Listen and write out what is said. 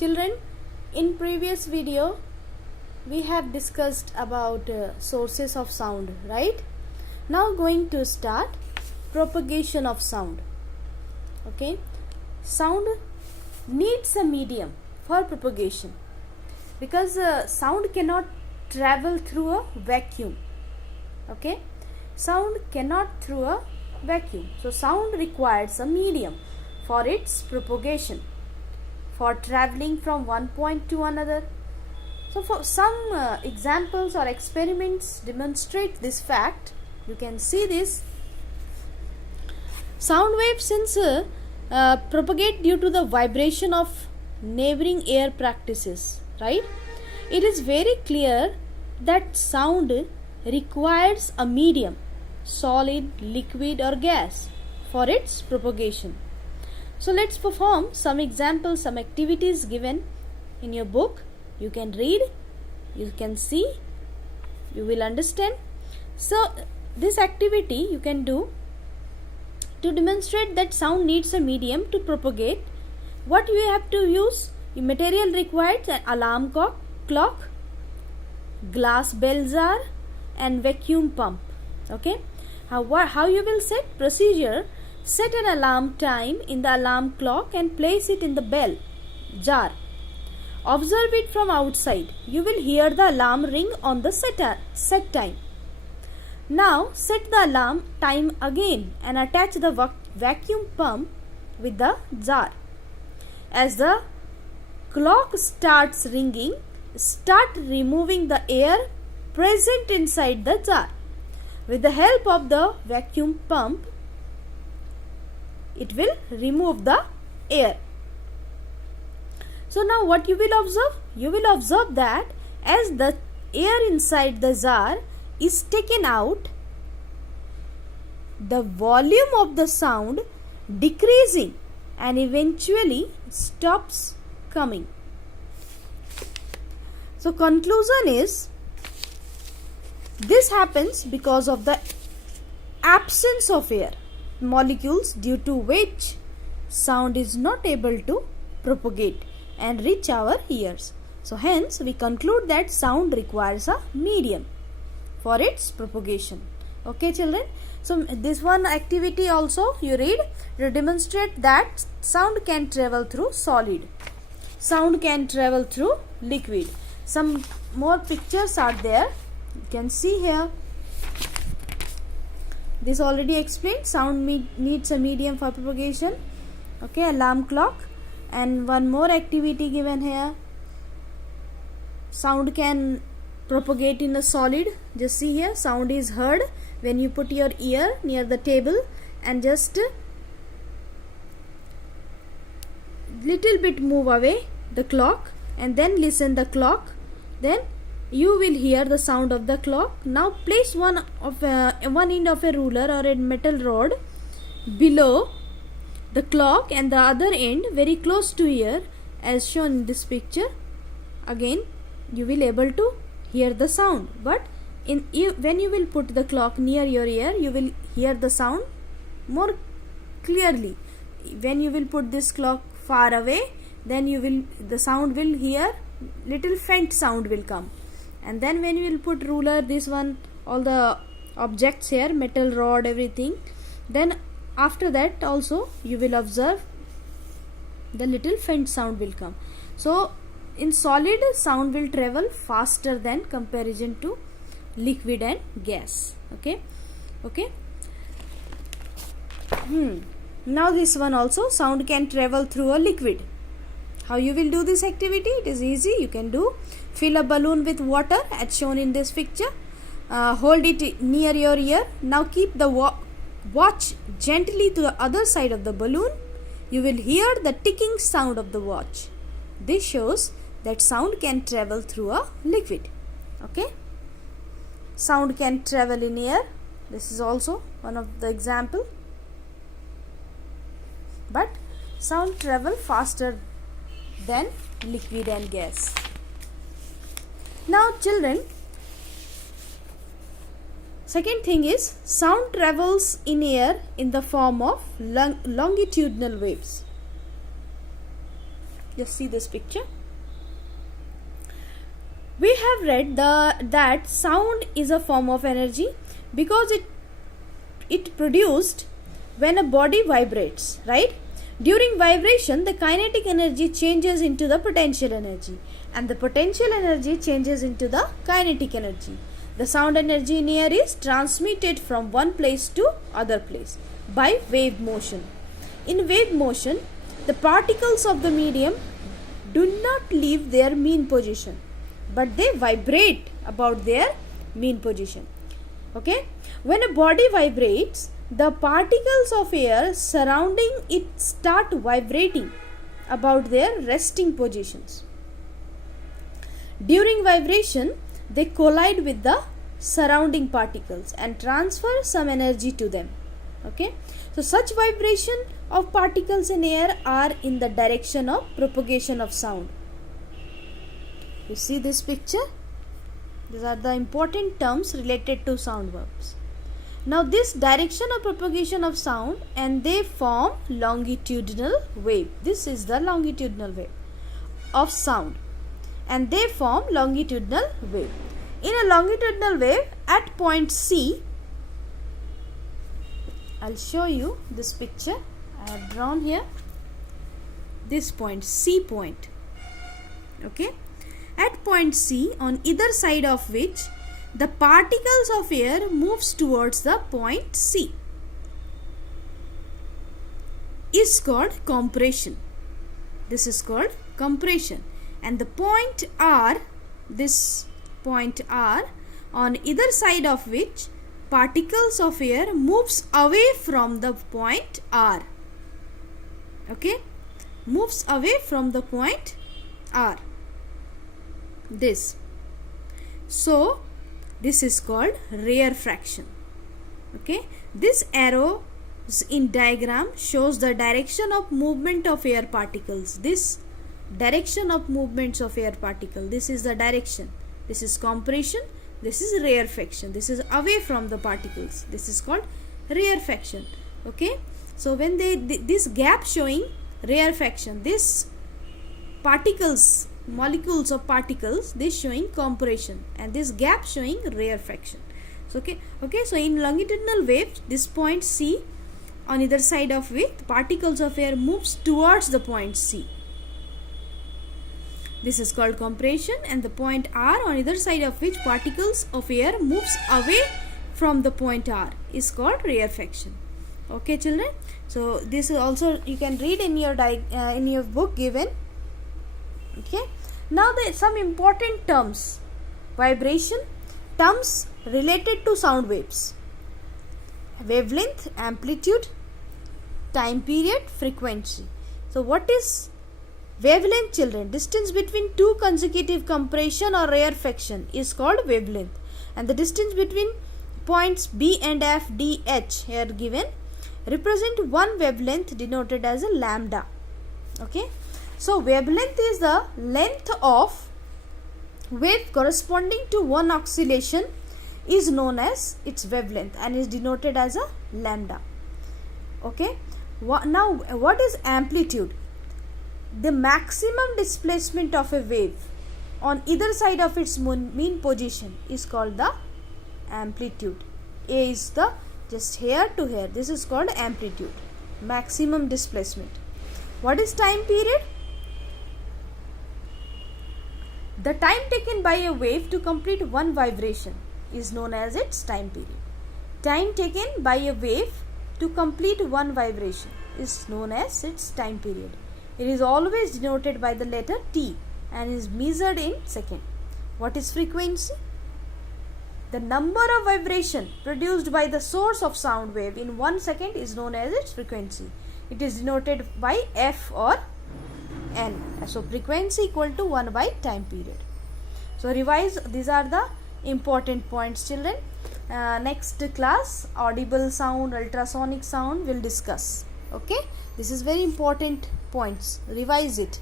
Children, in previous video we have discussed about sources of sound, right? Now going to start propagation of sound. Okay, sound needs a medium for propagation because sound cannot travel through a vacuum. Okay, sound cannot through a vacuum, so sound requires a medium for its propagation, for traveling from one point to another. So for some examples or experiments demonstrate this fact. You can see this. Sound waves since propagate due to the vibration of neighboring air practices, right? It is very clear that sound requires a medium, solid, liquid or gas, for its propagation. So let's perform some examples, some activities given in your book. You can read, you can see, you will understand. So this activity you can do to demonstrate that sound needs a medium to propagate. What you have to use? The material required: an alarm clock, glass bell jar and vacuum pump. Okay, how you will set? Procedure: set an alarm time in the alarm clock and place it in the bell jar. Observe it from outside. You will hear the alarm ring on the set time. Now set the alarm time again and attach the vacuum pump with the jar. As the clock starts ringing, start removing the air present inside the jar. With the help of the vacuum pump, it will remove the air. So now what you will observe? You will observe that as the air inside the jar is taken out, the volume of the sound decreasing and eventually stops coming. So conclusion is, this happens because of the absence of air molecules, due to which sound is not able to propagate and reach our ears. So hence we conclude that sound requires a medium for its propagation. Okay children, so this one activity also you read to demonstrate that sound can travel through solid, sound can travel through liquid. Some more pictures are there, you can see here. This already explained, sound needs a medium for propagation. Okay, alarm clock. And one more activity given here, sound can propagate in a solid. Just see here, sound is heard when you put your ear near the table and just little bit move away the clock and then listen the clock, then you will hear the sound of the clock. Now place one end of a ruler or a metal rod below the clock and the other end very close to ear as shown in this picture. Again you will able to hear the sound, but when you will put the clock near your ear, you will hear the sound more clearly. When you will put this clock far away, then the sound will hear little faint sound will come. And then when you will put ruler, this one, all the objects here, metal rod, everything, then after that also you will observe the little faint sound will come. So in solid, sound will travel faster than comparison to liquid and gas. Okay. Now this one also, sound can travel through a liquid. How you will do this activity? It is easy. You can do: fill a balloon with water as shown in this picture, hold it near your ear. Now keep the watch gently to the other side of the balloon. You will hear the ticking sound of the watch. This shows that sound can travel through a liquid. Okay, sound can travel in air. This is also one of the example, but sound travel faster than liquid and gas. Now children, second thing is, sound travels in air in the form of longitudinal waves. Just see this picture. We have read that sound is a form of energy because it produced when a body vibrates, right? During vibration, the kinetic energy changes into the potential energy, and the potential energy changes into the kinetic energy. The sound energy in air is transmitted from one place to other place by wave motion. In wave motion, the particles of the medium do not leave their mean position, but they vibrate about their mean position. Okay, when a body vibrates, the particles of air surrounding it start vibrating about their resting positions. During vibration, they collide with the surrounding particles and transfer some energy to them. Okay, so such vibration of particles in air are in the direction of propagation of sound. You see this picture? These are the important terms related to sound verbs. Now this direction of propagation of sound, and they form longitudinal wave. This is the longitudinal wave of sound, and they form longitudinal wave. In a longitudinal wave at point C, I'll show you this picture. I have drawn here this point, C point. Okay, at point C, on either side of which the particles of air moves towards the point C, is called compression. This is called compression. And the point R, this point R, on either side of which particles of air moves away from the point R. Okay, moves away from the point R. This. So this is called rarefaction. Okay, this arrow in diagram shows the direction of movement of air particles. This direction of movements of air particle, this is the direction. This is compression, this is rarefaction. This is away from the particles. This is called rarefaction. Okay, so when this gap showing rarefaction, this particles, molecules of particles, this showing compression, and this gap showing rarefaction. So okay, so in longitudinal wave, this point C, on either side of which particles of air moves towards the point C, this is called compression. And the point R, on either side of which particles of air moves away from the point R, is called rarefaction. Okay children, so this is also you can read in your book given. Okay, now there are some important terms. Vibration, terms related to sound waves: wavelength, amplitude, time period, frequency. So what is wavelength, children? Distance between two consecutive compression or rarefaction is called wavelength, and the distance between points B and F, D, H here given represent one wavelength denoted as a lambda. Okay, so wavelength is the length of wave corresponding to one oscillation is known as its wavelength and is denoted as a lambda. Okay, now what is amplitude? The maximum displacement of a wave on either side of its mean position is called the amplitude. A is the just here to here. This is called amplitude, maximum displacement. What is time period? The time taken by a wave to complete one vibration is known as its time period. Time taken by a wave to complete one vibration is known as its time period. It is always denoted by the letter T and is measured in second. What is frequency? The number of vibration produced by the source of sound wave in 1 second is known as its frequency. It is denoted by F or N. So frequency equal to 1 by time period. So revise, these are the important points children. Next class, audible sound, ultrasonic sound will discuss. Okay, this is very important points. Revise it.